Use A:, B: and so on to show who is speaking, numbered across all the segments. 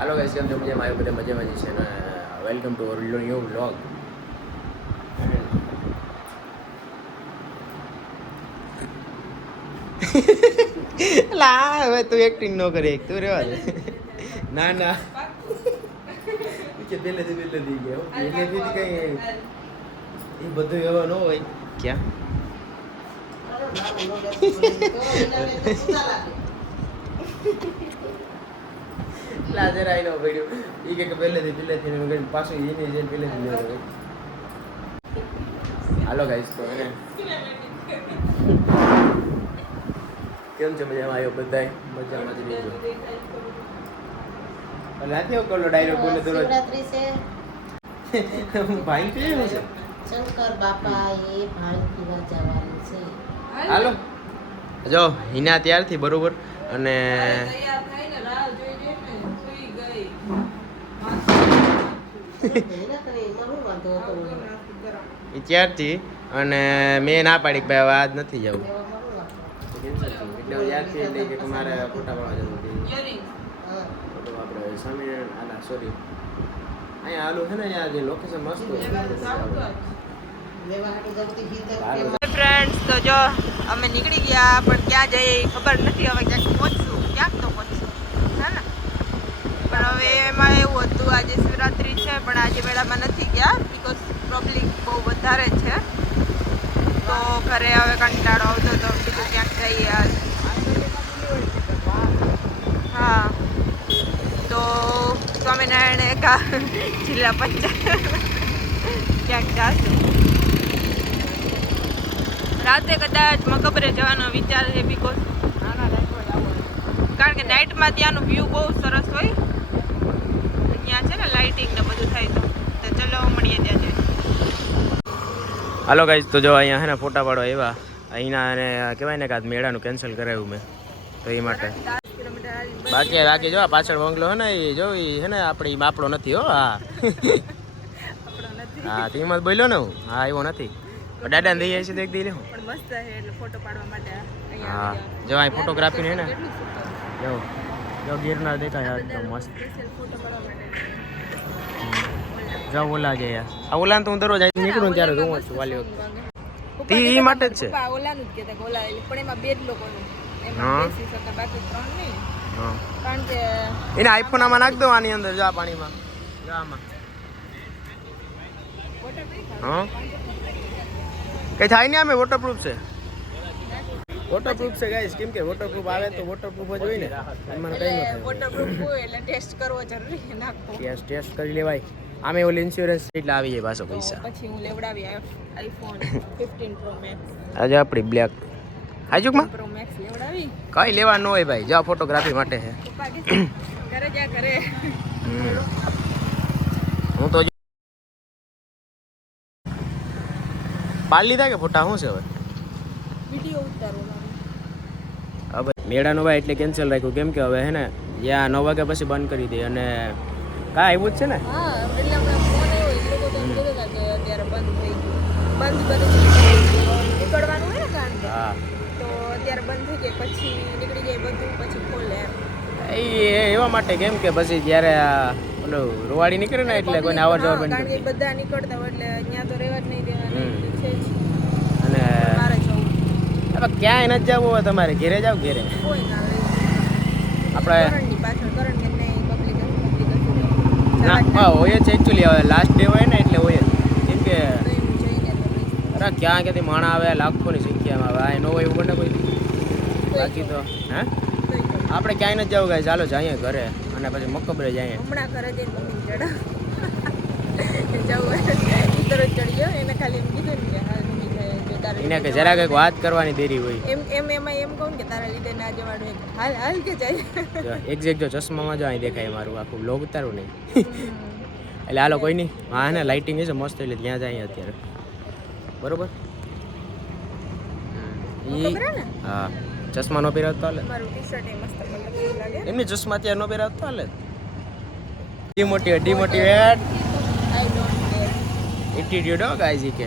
A: હાલો guys કેમ છો મજામાં આવ્યો બધા મજામાં જ છે ને welcome to our new vlog લા હવે તું એક્ટિંગ ન કરે તું રેવા દે ના ના કે પહેલેથી પહેલેથી ગયા પહેલેથી કઈ એ બધું એવા ન હોય ક્યાં લાજર આઈ નો પડ્યું ઈ કે પહેલેથી પહેલેથી મેં કીધું પાછું એને જે પહેલેથી લેવું હાલો ગાઈસ તો એને કેમ છે મજામાં આવ્યો બધાય મજામાં જ રહેજો નથી આવો કોલો ડાયલોગ બોલે
B: છે
A: ભાઈ કેવું છે
B: શંકર બાપા એ ભાણ પીવા જવાનું છે
A: હાલો જો હિના ત્યારથી બરોબર અને
B: એના કરે એમાં શું વાંધો હતો
A: એ ત્યારથી અને મેં ના પાડી કે ભાઈ હવે આજ નથી જવું.
B: એવામાં શું વાંધો?
A: એટલે ત્યારથી એટલે કે મારે ફોટા પાડવા જવું હતું આપણે સ્વામિનારાયણ આલા સોરી અહીંયા આલું છે ને અહીંયા જે લોકેશન મસ્ત
C: ફ્રેન્ડ્સ તો જો અમે નીકળી ગયા પણ ક્યાં જઈએ ખબર નથી હવે ક્યાંક પહોંચશું ક્યાંક તો પહોંચશું હે ને પણ હવે એમાં એવું હતું આજે શિવરાત્રી છે પણ આજે મેળામાં નથી ગયા બીકોઝ પબ્લિક બહુ વધારે છે. તો ઘરે હવે કંટાળો આવતો તો બીજું ક્યાંક જઈએ આજ. હા. તો સ્વામિનારાયણ એકા જિલ્લા પંચાયત. ક્યાંક જાશું. રાતે કદાચ મકબરે જવાનો વિચાર છે બીકોઝ કારણ કે નાઇટમાં ત્યાંનું વ્યૂ બહુ સરસ હોય. ત્યાં છે ને લાઇટિંગ ને બધું થાય તો. તો ચલો મળીએ ત્યાં
A: હાલો ગાઈઝ તો જો અહીંયા હે ને ફોટા પાડો એવા અહીંના અને કહેવાય ને કે આજ મેળાનું કેન્સલ કરાવ્યું મેં. તો એ માટે.
C: આ
A: બાકી બાકી જો આ પાછળ બંગલો હે ને એ જો એ હે ને આપણે આપણો નથી હો હા. હા તો એમાં જ બોલ્યો ને હું. હા એવો નથી. દાદા દાદાને દઈ આવી છે તો એક લે હું.
C: પણ મસ્ત છે એટલે ફોટો પાડવા માટે અહીંયા
A: હા જો અહીં ફોટોગ્રાફી ને હે ને. જો જો ગિરનાર દેખાય એકદમ મસ્ત.
C: ફોટો પાડવા માટે.
A: જો ઓલા યાર આ ઓલા તો હું દરરોજ આવી નીકળું ત્યારે જોઉં છું વાલી વખતે. તે ઈ માટે જ છે.
C: ઓલાનું જ કહેતા ઓલા પણ એમાં બે જ લોકોનું. એમાં બેસી શકે બાકી ત્રણ નહીં. કારણ કે
A: એને આઈફોન આમાં નાખ દો આની અંદર જો પાણીમાં. જો આમાં. હા. કઈ થાય નહીં અમે વોટરપ્રૂફ છે. વોટરપ્રૂફ છે ગાઈસ કેમ કે વોટરપ્રૂફ આવે તો વોટરપ્રૂફ જ હોય ને? એમાં કઈ નથી
C: વોટરપ્રૂફ હોય એટલે ટેસ્ટ કરવો જરૂરી છે નાખવો.
A: ટેસ્ટ ટેસ્ટ કરી લેવાય. આમે ઓલી ઇન્સ્યોરન્સ એટલે આવી જાય પાછો પૈસા.
C: પછી હું લેવડાવી આઈફોન ફિફ્ટીન પ્રો મેક્સ
A: આજે આપણી બ્લેક હાજુકમાં
C: પ્રો મેક્સ લેવડાવી.
A: કઈ લેવા ન હોય ભાઈ. જા ફોટોગ્રાફી માટે છે.
C: ઘરે જા ઘરે.
A: હું તો પાલ લીધા કે ફોટા? શું છે હવે?
C: વીડિયો ઉતારો
A: મેળાનો ભાઈ એટલે કેન્સલ રાખ્યું. કેમ કે હવે હે ને યા નવ વાગ્યા પછી બંધ કરી દે અને કા આવ્યું જ છે ને? એવા માટે કેમ કે પછી જ્યારે ઓલું રોવાડી નીકળે ને એટલે કોઈને આવર જવર બંધ
C: નીકળતા હોય એટલે અહીંયા તો રહેવા જ નહીં દેવાના
A: હમ.
C: એટલે છે જ
A: અને
C: મારે જવું
A: હવે ક્યાંય નથી જવું હોય તમારે ઘેરે જાવ ઘેરે. આપણે હા હોય જ એકચ્યુઅલી હવે લાસ્ટ ડે હોય ને એટલે હોય કેમ કે. અરે ક્યાં ક્યાંથી માણા આવે લાખોની સંખ્યામાં આવે આ નો હોય એવું બને કોઈ બાકી તો હે? આપણે ક્યાંય નથી જવું ગાય ચાલો જઈએ ઘરે અને પછી મકબરે જઈએ.
C: હમણાં ઘરે જઈને મમ્મી ચડા જવું ઉતર ચડ્યો એને ખાલી એમ કીધું ને કે હાલ
A: એને કે જરા કંઈક વાત કરવાની દેરી હોય.
C: એમ એમ એમાં એમ કહું કે તારા લીધે ના જવાનું. હાલ હાલ કે જાય.
A: એક્ઝેક્ટ જો ચશ્મામાં જો અહીં દેખાય મારું આખું બ્લોગ ઉતારું નહીં એટલે હાલો કોઈ નહીં હા ને લાઇટિંગ છે મસ્ત એટલે ત્યાં જાય અત્યારે. બરોબર?
C: હે
A: ચશ્મા નો પહેરાવતો હાલે? એમની ચશ્મા ત્યાં નો પહેરાવતો હાલે? ડીમોટિવેટ ડીમોટિવેટ એટીટ્યુડ હો ગાઈઝી કે.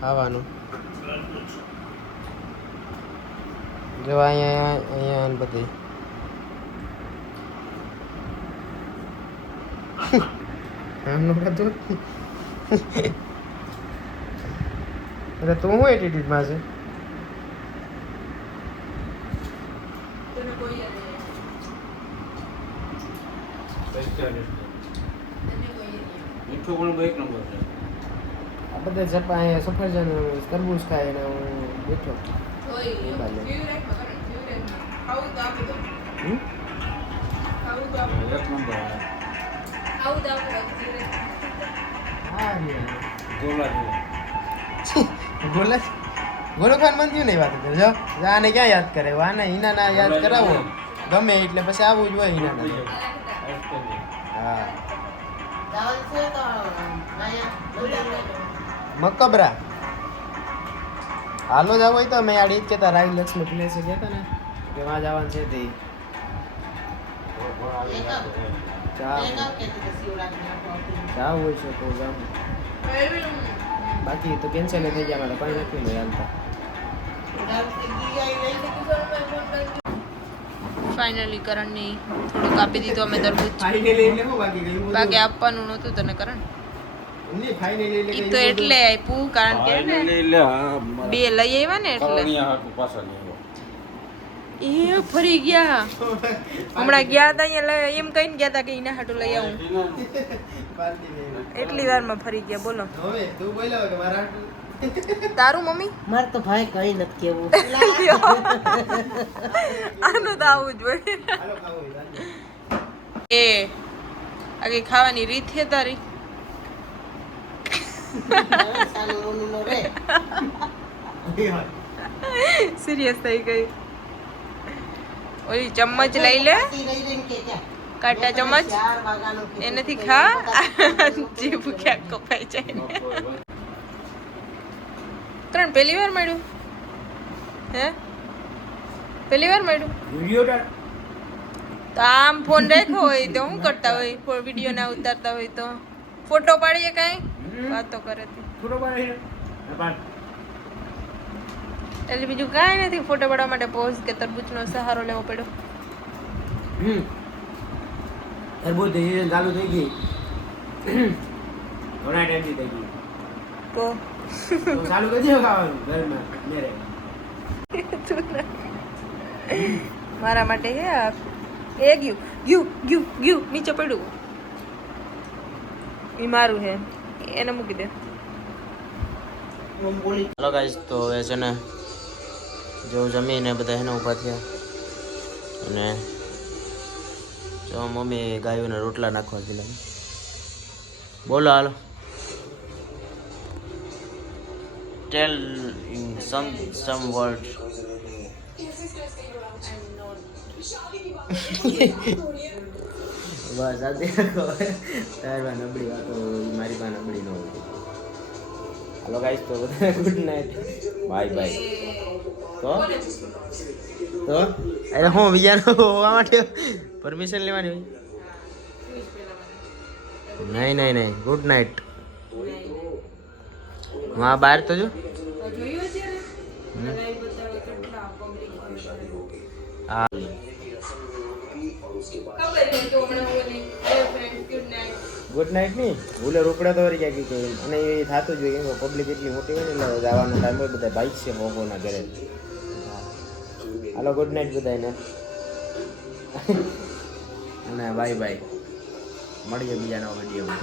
A: ખાવાનું. જો અહીંયા અહીંયા બધી. એમનું બધું. એટલે તું શું એટીટ્યુડમાં છે?
D: મીઠું પણ એક નંબર છે.
A: આ બધા જપા અહીંયા સફરજન તરબૂચ ખાય ને હું બેઠો.
D: ગોલા
A: ખાન મન થયું નહીં વાત કરે જો. જો આને ક્યાં યાદ કરે? આને હિના ના યાદ કરાવો. ગમે એટલે પછી આવું જ હોય હિના હા. મકબરા. હાલો જાવ હોય તો મેં આડી જ કહેતા રાઈ લક્ષ્મી પ્લેસે ગયા હતા ને કે વાં જવાનું છે તે. જાવ હોય. છે તો જાવ બાકી તો કેન્સલ થઈ ગયા મારે કંઈ નથી નહીં હાલતા
C: ફાઇનલી કરણની થોડુંક આપી દીધું અમે તરબૂચ.
A: બાકી
C: આપવાનું નહોતું તને કરણ? એ તો એટલે આપ્યું કારણ કે ને બે લઈ આવ્યા ને એટલે. એ ફરી ગયા. હમણાં ગયા હતા અહીંયા લઈ- એમ કહીને ગયા હતા કે એના હાટું લઈ આવું. એટલી વારમાં ફરી ગયા બોલો.
A: હવે તું બોલ્યો કે મારા
C: તારું મમ્મી?
B: મારે તો ભાઈ કઈ નથી કેવું
C: આનું તો આવું જ હોય. એ આ કઈ ખાવાની રીત છે તારી.
B: નો
C: સિરિયસ થઈ ગઈ. ઓલી ચમચ લઈ લે. કાટા ચમચ. એનાથી ખા. જીભ ક્યાંક કપાઈ જાય ત્રણ પહેલી વાર મળ્યું? હે? પહેલી વાર મળ્યું? તો આમ ફોન રાખ્યો હોય તો શું કરતા હોય? વીડિયો ના ઉતારતા હોય તો? ફોટો પાડીએ કાંઈ? વાતો કરે. એટલે બીજું કાંઈ નથી ફોટો પાડવા માટે પોઝ કે તરબૂચનો સહારો લેવો પડ્યો.
A: હમ. તરબૂચ ગઈ, ચાલુ થઈ ગઈ. ઘણા ટાઈમથી થઈ ગઈ
C: તો?
A: ચાલુ કરી દો ખાવાનું ઘરમાં મેરે
C: મારા માટે હે એ ગયું ગયું ગયું ગયું નીચે પડ્યું. એ મારું છે. એને મૂકી દે.
A: હલો ગાઈસ તો હવે છે ને જેવું જમીને બધા એને ઊભા થયા. અને જો મમ્મી ગાયોને રોટલા નાખવા દીધા બોલો હાલો. Tell in some some word બસ આ દેખો. તારી નબળી વાતો મારી બા નબળી ન હોય. હલો ગાઈસ તો બધા ગુડ નાઇટ બાય બાય તો? તો? અરે હું બીજાનો હોવા માટે પરમિશન લેવાની હોય? નહીં નહીં નહીં. ગુડ નાઇટ હા બહાર તો જો હા. ગુડ નાઇટની? ભૂલે રોકડા તો વળી ક્યાંક કે અને એ થતું જ હોય કેમ કે પબ્લિક એટલી મોટી હોય ને એટલે જવાનો ટાઈમ હોય બધા બાઈક છે મોગોના ઘરે. હાલો ગુડ નાઇટ બધાને અને બાય બાય મળીએ બીજાના વિડીયોમાં.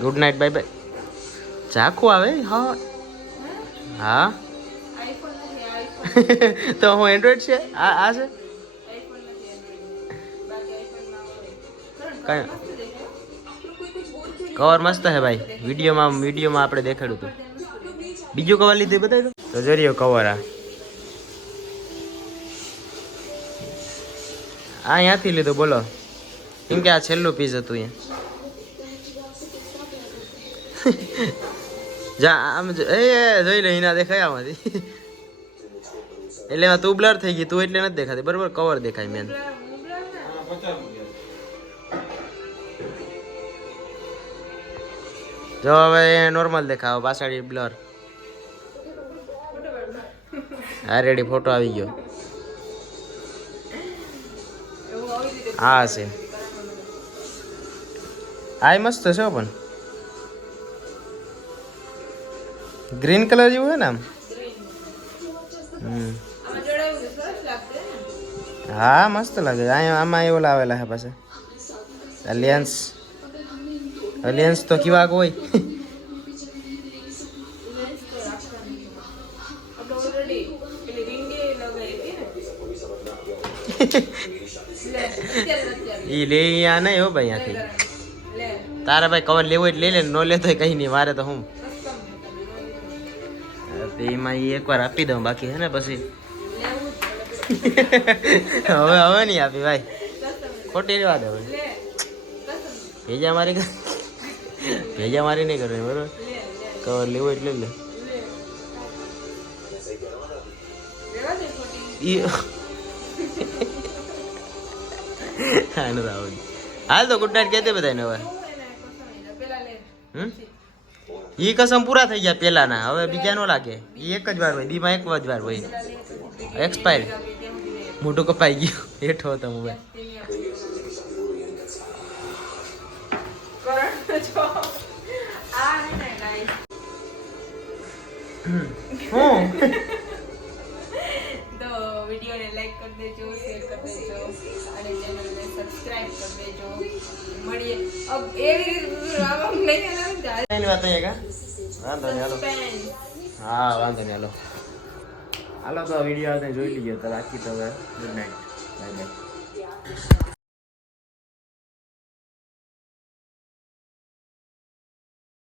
A: ગુડ નાઇટ બાય બાય ઝાખું આવે? હા. હા? તો હું એન્ડ્રોઈડ છે? આ આ છે? કઈ? કવર મસ્ત હે ભાઈ. વિડીયોમાં વિડીયોમાં આપણે દેખાડ્યું હતું. બીજું કવર લીધું બતાવ્યું તો જરીયો કવર આ. આ અહીંયાથી લીધું, બોલો. કેમ કે આ છેલ્લું પીસ હતું અહીંયા. જા, આમ એ જોઈ લે એના દેખાય આમાંથી. એટલે તું બ્લર થઈ ગઈ, તું એટલે નથી દેખાતી. બરોબર કવર દેખાય મેન જો હવે નોર્મલ દેખાવ પાછળ બ્લર હા રેડી ફોટો આવી ગયો. હા, છે. આ મસ્ત છે પણ. ગ્રીન કલર જેવું છે ને આમ? હા, મસ્ત લાગે. અહીંયા આમાં એવું લાવેલા છે પાસે અલિયન્સ અલિયન્સ તો કેવા
C: અત્યારે
A: ઈ લે આ નહીં હો ભાઈ
C: અહીંયાથી.
A: તારા ભાઈ કવર લેવો તો લઈ લે, નો લેતો કઈ નહીં, મારે તો હું? એમાં એ એકવાર આપી દઉં, બાકી હે ને પછી? હવે હવે નહીં આપી, ભાઈ. ખોટી રહેવા દે ભાઈ ભેજા મારી ભેજા મારી નહીં કરવાની બરોબર? કવર લેવું એટલે લે. હાલ તો ગુડ નાઇટ કહેતે બધાને હવે. ઈ કસમ પૂરા થઈ ગયા પેલાના, હવે બીજા નો લાગે. ઈ એક જ વાર હોય દીમાં એક જ વાર હોય. એક્સપાયર મોટું કપાઈ ગયું. હેઠો હતો
C: આ ને ગાઈસ
A: હું
C: તો વિડીયોને લાઈક કરી દેજો શેર કરી દેજો અને ચેનલને સબસ્ક્રાઇબ કરી દેજો. મળીએ. અબ એવી રીતે નહીં હલાવું તો
A: વાત નહીં કા વાંધો નહીં હાલો.
C: suspense.
A: હા વાંધો નહીં હાલો. હાલો તો વીડિયો આવતા જોઈ લઈએ તો રાખી તો હવે. Good night bye by